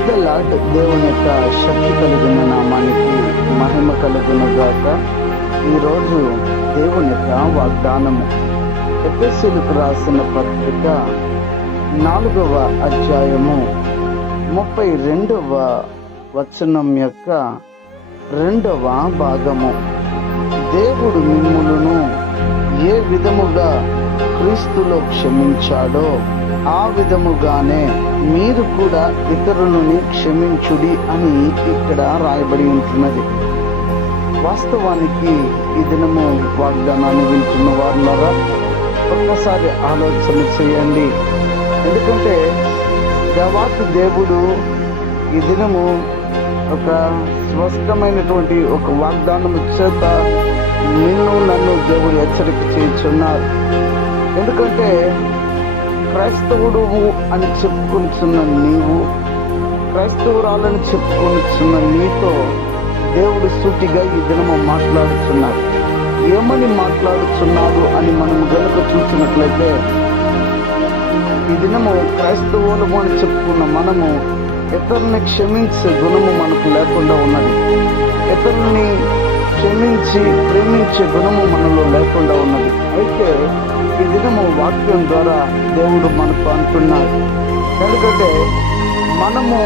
Praise the lord. దేవుని యొక్క శక్తి కలిగిన నామానికి మహిమ కలుగును గాక. ఈరోజు దేవుని యొక్క వాగ్దానము ఎఫెసీయులకు రాసిన పత్రిక 4వ అధ్యాయము 32వ వచనం యొక్క 2వ భాగము. దేవుడు మిమ్ములను ఏ విధముగా క్రీస్తులో క్షమించాడో ఆ విధముగానే మీరు కూడా ఇతరులని క్షమించుడి అని ఇక్కడ రాయబడి ఉంటున్నది. వాస్తవానికి ఈ దినము వాగ్దానాన్ని వింటున్న వారులారా, ఒక్కసారి ఆలోచన చేయండి. ఎందుకంటే దేవాతి దేవుడు ఈ దినము ఒక స్పష్టమైనటువంటి ఒక వాగ్దానము చేత నన్ను దేవుడు హెచ్చరిక చేయుచున్నారు. ఎందుకంటే క్రైస్తవుడు అని చెప్పుకొనిచున్న నీవు, క్రైస్తవురాలని చెప్పుకొనిచున్న నీతో దేవుడు సూటిగా ఈ దినము మాట్లాడుతున్నాడు. ఏమని మాట్లాడుతున్నాడు అని మనం గనుక చూసినట్లయితే, ఈ దినము క్రైస్తవులము అని చెప్పుకున్న మనము ఇతరుల్ని క్షమించే గుణము మనకు లేకుండా ఉన్నది. ఇతరుల్ని క్షమించి ప్రేమించే గుణము మనలో లేకుండా ఉన్నది. అయితే ఈ దినము వాక్యం ద్వారా దేవుడు మనకు అంటున్నాడు. ఎందుకంటే మనము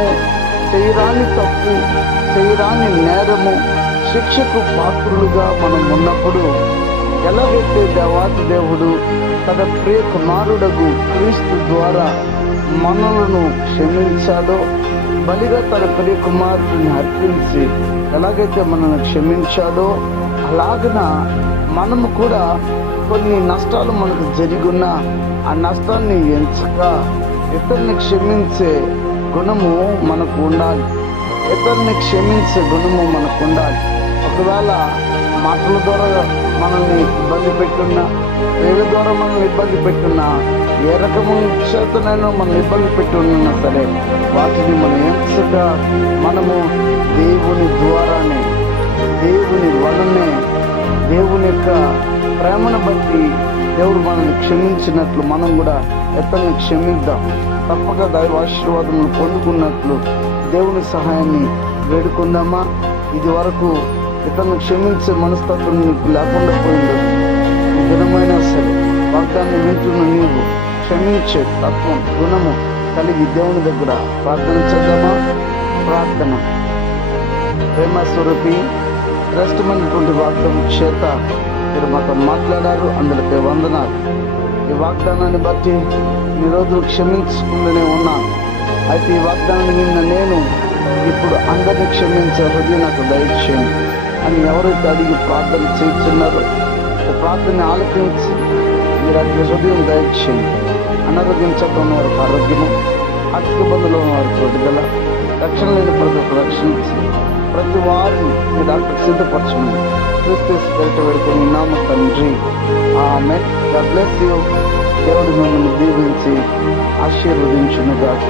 చేయరాని తప్పు, చేయరాని నేరము, శిక్షకు పాత్రులుగా మనం ఉన్నప్పుడు ఎలాగైతే దేవాతి దేవుడు తన ప్రియ కుమారుడగు క్రీస్తు ద్వారా మనలను క్షమించాడో, బలిగా తన ప్రియ కుమారుడిని అర్పించి ఎలాగైతే మనల్ని క్షమించాడో, అలాగన మనము కూడా కొన్ని నష్టాలు మనకు జరిగినా ఆ నష్టాన్ని ఎంచక ఇతరుని క్షమించే గుణము మనకు ఉండాలి. ఇతరుని క్షమించే గుణము మనకు ఉండాలి. ఒకవేళ మాటల ద్వారా మనల్ని ఇబ్బంది పెట్టున్నా, వేల ద్వారా మనల్ని ఇబ్బంది పెట్టున్నా, ఏ రకము చేతనైనా మనం ఇబ్బంది పెట్టున్నా సరే, వాటిని మనం ఎంచక మనము దేవుని ద్వారానే, దేవుని వలనే, దేవుని యొక్క ప్రేమను బట్టి దేవుడు మనల్ని క్షమించినట్లు మనం కూడా ఇతరుని క్షమిద్దాం. తప్పక దైవ ఆశీర్వాదములు పొందుకున్నట్లు దేవుని సహాయాన్ని వేడుకుందామా? ఇది వరకు ఇతరుని క్షమించే మనస్తత్వం నీకు లేకుండా పోయింది. ఈ దినమైనా సరే వాగ్దాన్ని వింటున్న నీవు క్షమించే తత్వం, గుణము కలిగి దేవుని దగ్గర ప్రార్థన చేద్దామా? ప్రార్థన. ప్రేమ స్వరూపి, శ్రేష్టమైనటువంటి వాగ్దానం చేత మీరు మాతో మాట్లాడారు, అందులోకి వందనాలు. ఈ వాగ్దానాన్ని బట్టి ఈ రోజు క్షమించుకుంటూనే ఉన్నాను. అయితే ఈ వాగ్దానాన్ని విన్న నేను ఇప్పుడు అందరినీ క్షమించే హృదయం నాకు దయచేయండి అని ఎవరైతే అడిగి ప్రార్థన చేస్తున్నారో ప్రార్థన ఆలకించి మీరు అడిగి హృదయం దయచేయండి. అనారోగ్యం ఉన్న వారికి ఆరోగ్యము, ఆర్థిక ఇబ్బందులు ఉన్న వారికి విడుదల, రక్షణ లేని ప్రతి ఒక్క రక్షించి ప్రతి వారిని మీ డాక్టర్ సిద్ధపరచమని క్రీస్తు పేరిట వేడుకొని నామ తండ్రి, ఆమేన్. God bless you. దేవుడు మిమ్మల్ని దీవించి ఆశీర్వదించును గాక.